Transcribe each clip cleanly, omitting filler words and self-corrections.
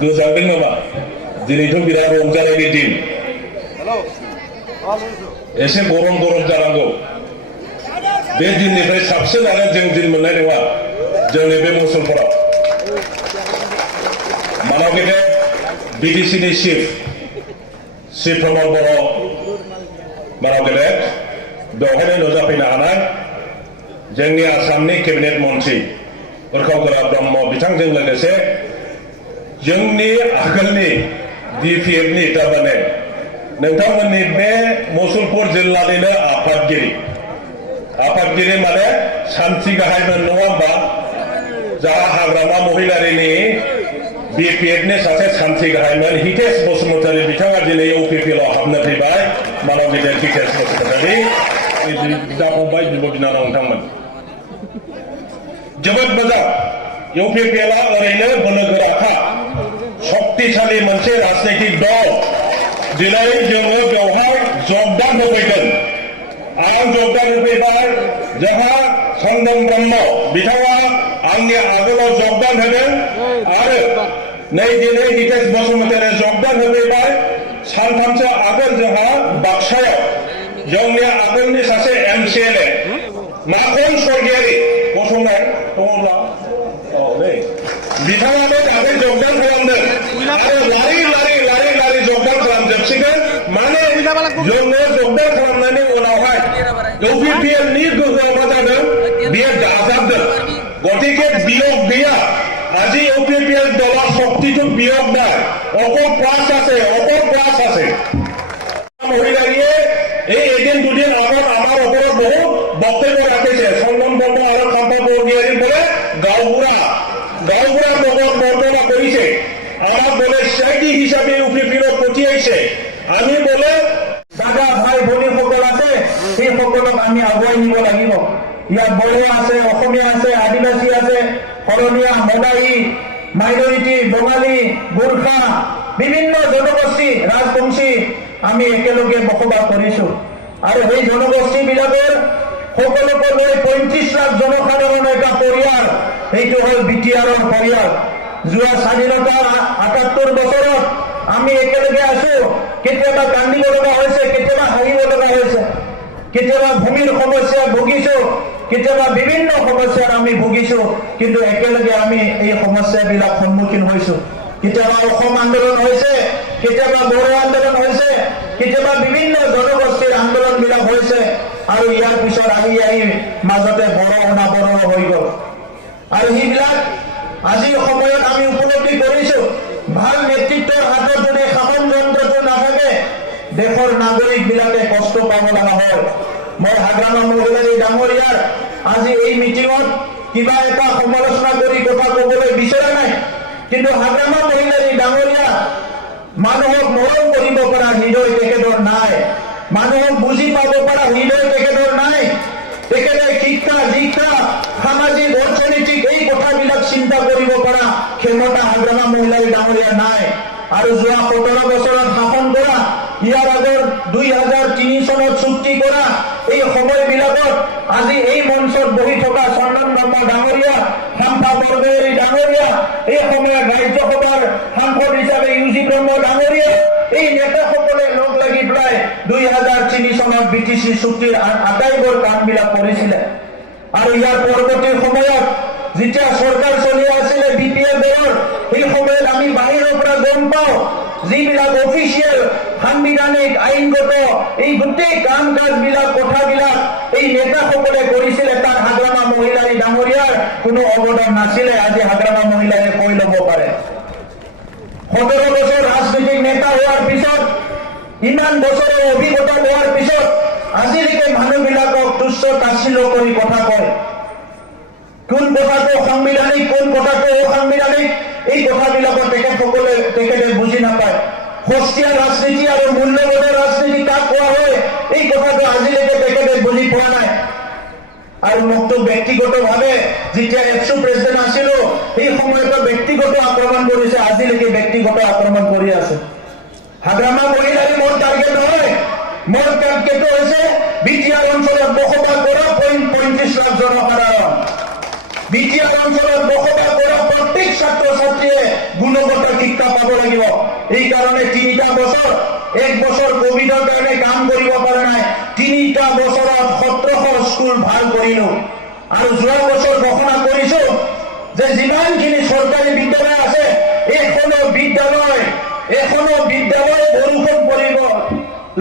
गोजांदों नामा दिनैथ' बिराद रंजानायनि दिन एसे गरम गरम जानांगौ बे दिननिफ्राय साबसिन आरो जों दिन मोननाय नङा जोंनि बे मुसलपुराव मानाव गेदेर बिटिसिनि चिफ प्रमद बर' मानाव गेदेर बेवहायनो नुजाफैनो हानाय जोंनि आसामनि केबिनेट मन्त्रि उरखाव गोरा ब्रह्म बिथांजों लोगोसे जोंनि आगोलनि DPFनि थारमाने नोंथांमोननि बे मुसलपुर जिल्लानिनो आफादगिरि माने सान्थि गाहायमोन नङा होमबा जाहा हाग्रामा महिलारिनि BPFनि सासे सान्थि गाहायमोन हितेश बसुमतारी बिथाङा दिनै UPPLआव हाबनो फैबाय मानाव गेदेर हितेश बसुमतारी बिदा फंबाय बिब' बिनानाव नोंथांमोन जोबोद मोजां UPPLआ ओरैनो बोलो गोराखा शक्तिशाली मोनसे राजनैतिक दल दिनै जोङो बेवहाय जगदान होफैगोन आं जगदान होफैबाय जोंहा चन्दन ब्रह्म बिथाङा आंनि आगोलाव जगदान होदों आरो नै दिनै हितेश बसुमतारी जगदान होफैबाय सानथामसो आगोल जोंहा बाक्सायाव जोंनि आगोलनि सासे MCLA माखन स्वर्गियारि गसंनाय दङब्ला बिथाङानो दाख्लै जगदान खालामदों आरो लारि जगदान खालामजोबसिगोन माने जोङो जगदान खालामनायनि उनावहाय UPPLनि गोहोआ मा जादों बियो दाजाबदों गतिके बियोग गैया আজি UPPL দলৰ শক্তিটো বিয়োগ নাই অকল প্লাস আছে মহিলাৰীয়ে এই এদিন দুদিন আগত আমাৰ ওপৰত বহু বক্তব্য ৰাখিছে চন্দন ব্ৰহ্ম আৰু সম্পদ বৰগীয়াৰী বোলে গাঁওবুঢ়া বৰ্ণনা কৰিছে আমাক বোলে চাইটি হিচাপে UPPLক পঠিয়াইছে আমি বোলে দাদা ভাই ভনীসকল আছে সেই সকলক আমি আগুৱাই নিব লাগিব ইয়াত বড়ো আছে অসমীয়া আছে আদিবাসী আছে শৰণীয়া মদাৰী মাইনৰিটি বঙালী গোৰ্খা বিভিন্ন জনগোষ্ঠী ৰাজবংশী আমি একেলগে বসবাস কৰিছো আৰু সেই জনগোষ্ঠীবিলাকৰ সকলোকে লৈ 35 লাখ জনসাধাৰণ এটা পৰিয়াল এইটো হ'ল BTRৰ পৰিয়াল যোৱা স্বাধীনতাৰ ৭৮ বছৰত আমি একেলগে আছো কেতিয়াবা কান্দিব লগা হৈছে কেতিয়াবা হাঁহিব লগা হৈছে কেতিয়াবা ভূমিৰ সমস্যা ভুগিছো কেতিয়াবা বিভিন্ন সমস্যাৰ আমি ভুগিছো কিন্তু একেলগে আমি এই সমস্যাবিলাক সন্মুখীন হৈছো কেতিয়াবা অসম আন্দোলন হৈছে কেতিয়াবা বড়ো আন্দোলন হৈছে কেতিয়াবা বিভিন্ন জনগোষ্ঠীৰ আন্দোলনবিলাক হৈছে আৰু ইয়াৰ পিছত আহি মাজতে বড়ো অনাবৰণ হৈ গ'ল আৰু সেইবিলাক আজিৰ সময়ত আমি উপলব্ধি কৰিছো ভাল নেতৃত্বৰ হাতত যদি শাসন যন্ত্ৰটো নাথাকে দেশৰ নাগৰিকবিলাকে কষ্ট পাব লগা হয় মই হাগ্ৰামা মহিলাৰী ডাঙৰীয়াৰ আজি এই মিটিঙত কিবা এটা সমালোচনা কৰি কথা ক'বলৈ বিচৰা নাই কিন্তু হাগ্ৰামা মহিলাৰী ডাঙৰীয়া মানুহক মৰম কৰিব পৰা হৃদয় তেখেতৰ নাই মানুহক বুজি পাব পৰা হৃদয় তেখেতৰ নাই তেখেতে শিক্ষা দীক্ষা সামাজিক অৰ্থনৈতিক এই কথাবিলাক চিন্তা কৰিব পৰা ক্ষমতা হাগ্ৰামা মহিলাৰী ডাঙৰীয়া নাই আৰু যোৱা 17 বছৰত শাসন কৰা ইয়াৰ আগৰ 2003 চনত চুক্তি কৰা এই সময়বিলাকত আজি এই মঞ্চত বহি থকা চন্দন ব্ৰহ্ম ডাঙৰীয়া শাম্পা বৰগয়াৰী ডাঙৰীয়া এই সময়ত ৰাজ্যসভাৰ সাংসদ হিচাপে UG ব্ৰহ্ম ডাঙৰীয়া এই নেতাসকলে লগ লাগি প্ৰায় 2003 চনত BTC চুক্তিৰ আটাইবোৰ কামবিলাক কৰিছিলে আৰু ইয়াৰ পৰৱৰ্তী সময়ত যেতিয়া চৰকাৰ চলি আছিলে BPL দলৰ এই সময়ত আমি বাহিৰৰ পৰা গম পাওঁ যিবিলাক অফিচিয়েল সাংবিধানিক আইনগত এই গোটেই কাম কাজবিলাক কথাবিলাক এই নেতাসকলে কৰিছিলে তাত হাগ্ৰামা মহিলাৰী ডাঙৰীয়াৰ কোনো অৱদান নাছিলে আজি হাগ্ৰামা মহিলাৰীয়ে কৈ ল'ব পাৰে 17 বছৰ ৰাজনৈতিক নেতা হোৱাৰ পিছত ইমান বছৰৰ অভিজ্ঞতা লোৱাৰ পিছত আজিলৈকে মানুহবিলাকক তুচ্ছ তাচ্ছিল্য কৰি কথা কয় কোন কথাটো সাংবিধানিক কোন কথাটো অসাংবিধানিক এই কথাবিলাকৰ তেখেতে বুজি নাপায় সস্তীয়া ৰাজনীতি আৰু মূল্যবোধৰ ৰাজনীতি কাক কোৱা হয় এই কথাটো আজিলৈকে তেখেতে বুজি পোৱা নাই আৰু মোকতো ব্যক্তিগতভাৱে যেতিয়া এপছু প্ৰেচিডেণ্ট আছিলো এই সময়তো ব্যক্তিগত আক্ৰমণ কৰিছে আজিলৈকে ব্যক্তিগত আক্ৰমণ কৰি আছে হাগ্ৰামা মহিলাৰী মোৰ টাৰ্গেট নহয় মোৰ টাৰ্গেট হৈছে BTR অঞ্চলত বসবাস কৰা 35 লাখ জনসাধাৰণ BTR অঞ্চলত বসবাস কৰা প্ৰত্যেক ছাত্ৰ ছাত্ৰীয়ে গুণগত শিক্ষা পাব লাগিব। এই কাৰণে 3টা বছৰ, 1 বছৰ কোভিডৰ কাৰণে কাম কৰিব পৰা নাই, 3টা বছৰত 1700 স্কুল ভাল কৰিলো। আৰু যোৱা বছৰ ঘোষণা কৰিছো যে যিমানখিনি চৰকাৰী বিদ্যালয় আছে এখনো বিদ্যালয় বৰষুণ পৰিব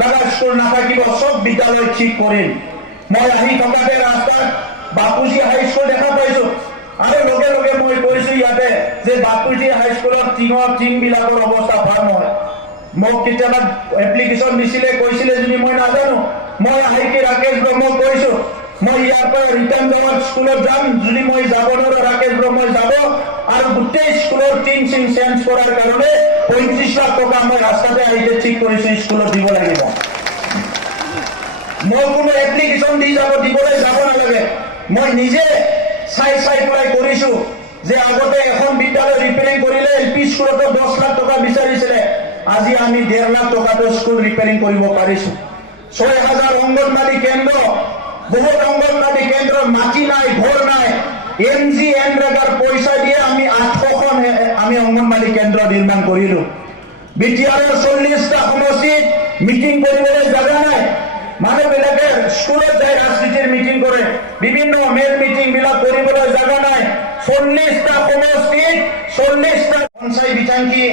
লগা স্কুল নাথাকিব, সব বিদ্যালয় ঠিক কৰিম। মই আহি থকাতে ৰাস্তাত বাপুজী হাইস্কুল দেখা পাইছো আৰু লগে লগে মই কৈছো ইয়াতে যে বাপুজী হাইস্কুলৰ টিংবিলাকৰ অৱস্থা ভাল নহয়। মোক কেতিয়াবা এপ্লিকেশ্যন দিছিলে, কৈছিলে যদি মই নাজানো, মই আহি ৰাকেশ ব্ৰহ্মক কৈছো মই ইয়াৰ পৰা ৰিটাৰ্ণ লোৱাৰ স্কুলত যাম, যদি মই যাব নোৱাৰো ৰাকেশ ব্ৰহ্মই যাব আৰু গোটেই স্কুলৰ টিং চেঞ্জ কৰাৰ কাৰণে 35 লাখ টকা মই ৰাস্তাতে আহি ঠিক কৰিছো, স্কুলত দিব লাগিব। মই কোনো এপ্লিকেশ্যন দিবলৈ যাব নালাগে, মই নিজে চাই পেলাই কৰিছো। যে আগতে এখন বিদ্যালয় ৰিপেয়াৰিং কৰিলে LP স্কুলতো 10 লাখ টকা বিচাৰিছিলে, আজি আমি 1.5 লাখ টকাটো স্কুল ৰিপেয়াৰিং কৰিব পাৰিছো। 6000 অংগনবাড়ী কেন্দ্ৰ, বহুত অংগনবাড়ী কেন্দ্ৰৰ মাটি নাই, ঘৰ নাই, MGNৰেগাৰ পইচা দিয়ে আমি 800খন আমি অংগনবাড়ী কেন্দ্ৰ নিৰ্মাণ কৰিলো। বিটিআৰৰ 40টা সমষ্টিত মিটিং কৰিবলৈ জাগা নাই, মানুহবিলাকে স্কুলত যাই ৰাজনীতিৰ মিটিং কৰে, বিভিন্ন মেল মিটিং বিলাক কৰিবলৈ জাগা নাই। 40টা সমষ্টিত 40টা পঞ্চায়ত বিধানকি,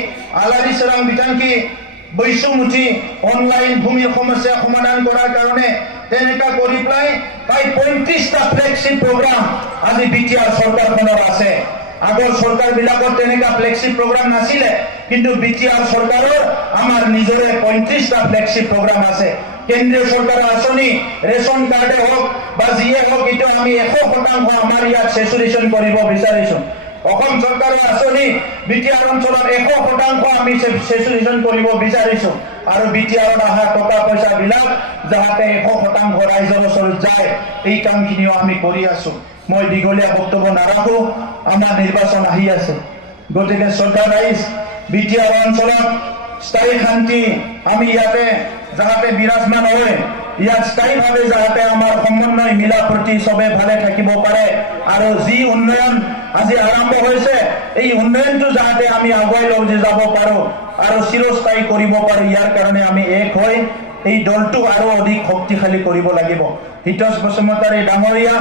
আলাৰিচৰাং বিধানকি, বৈশুমুঠি অনলাইন ভূমিৰ সমস্যা সমাধান কৰাৰ কাৰণে তেনেকা কৰি পেলাই প্ৰায় 35টা ফ্লেগশ্বিপ প্ৰগ্ৰাম আজি বিটিআৰ চৰকাৰখনৰ আছে। আগৰ চৰকাৰবিলাকত তেনেকা ফ্লেগশ্বিপ প্ৰগ্ৰাম নাছিলে, কিন্তু বিটিআৰ চৰকাৰৰ আমাৰ নিজৰে 35টা ফ্লেগশ্বিপ প্ৰগ্ৰাম আছে। কেন্দ্ৰীয় চৰকাৰৰ আঁচনি, ৰেচন কাৰ্ডে হওক বা যিয়ে হওক, এইটো আমি 100% আমাৰ ইয়াত চেচুৰেশ্যন কৰিব বিচাৰিছো। অসম চৰকাৰৰ আঁচনি বিটিআৰ অঞ্চলত 100% আমি চেচুৰেশ্যন কৰিব বিচাৰিছো আৰু বিটিআৰত অহা টকা পইচা বিলাক যাতে 100% ৰাইজৰ ওচৰত যায়, এই কামখিনিও আমি কৰি আছো। মই দীঘলীয়া বক্তব্য নাৰাখো, আমাৰ নিৰ্বাচন আহি আছে, গতিকে চৰকাৰ ৰাইজ বিটিআৰ অঞ্চলত স্থায়ী শান্তি আমি ইয়াতে যাতে বিৰাজমান হয়, ইয়াত স্থায়ীভাৱে যাতে আমাৰ সমন্বয় মিলা প্ৰতি চবে ভালে থাকিব পাৰে আৰু যি উন্নয়ন আজি আৰম্ভ হৈছে এই উন্নয়নটো যাতে আমি আগুৱাই লৈ যাব পাৰো আৰু চিৰস্থায়ী কৰিব পাৰো, ইয়াৰ কাৰণে আমি এক হৈ এই দলটো আৰু অধিক শক্তিশালী কৰিব লাগিব। হিতোষ বসুমতাৰী ডাঙৰীয়া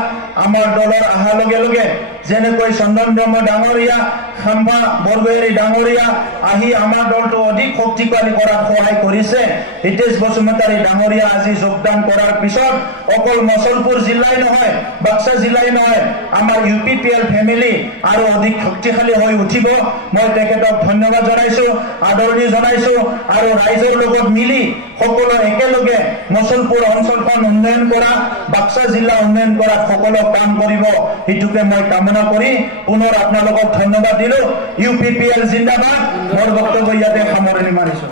আমাৰ দলৰ অহাৰ লগে লগে যেনেকৈ চন্দন ব্ৰহ্ম ডাঙৰীয়া, খাম্বা বৰগোহাঞি ডাঙৰীয়া আহি আমাৰ দলটো অধিক শক্তিশালী কৰাত সহায় কৰিছে, হিতেশ বসুমতাৰী ডাঙৰীয়া আজি যোগদান কৰাৰ পিছত অকল মছলপুৰ জিলাই নহয়, বাক্সা জিলাই নহয়, আমাৰ UPPL ফেমিলি আৰু অধিক শক্তিশালী হৈ উঠিব। মই তেখেতক ধন্যবাদ জনাইছো, আদৰণি জনাইছো আৰু ৰাইজৰ লগত মিলি সকলো একেলগে মছলপুৰ অঞ্চলখন উন্নয়ন কৰা, বাক্সা জিলা উন্নয়ন কৰাত সকলো কাম কৰিব, সেইটোকে মই কামনা কৰি পুনৰ আপোনালোকক ধন্যবাদ দিলো। UPPL জিন্দাবাদ। মোৰ বক্তব্য ইয়াতে সামৰণি মাৰিছো।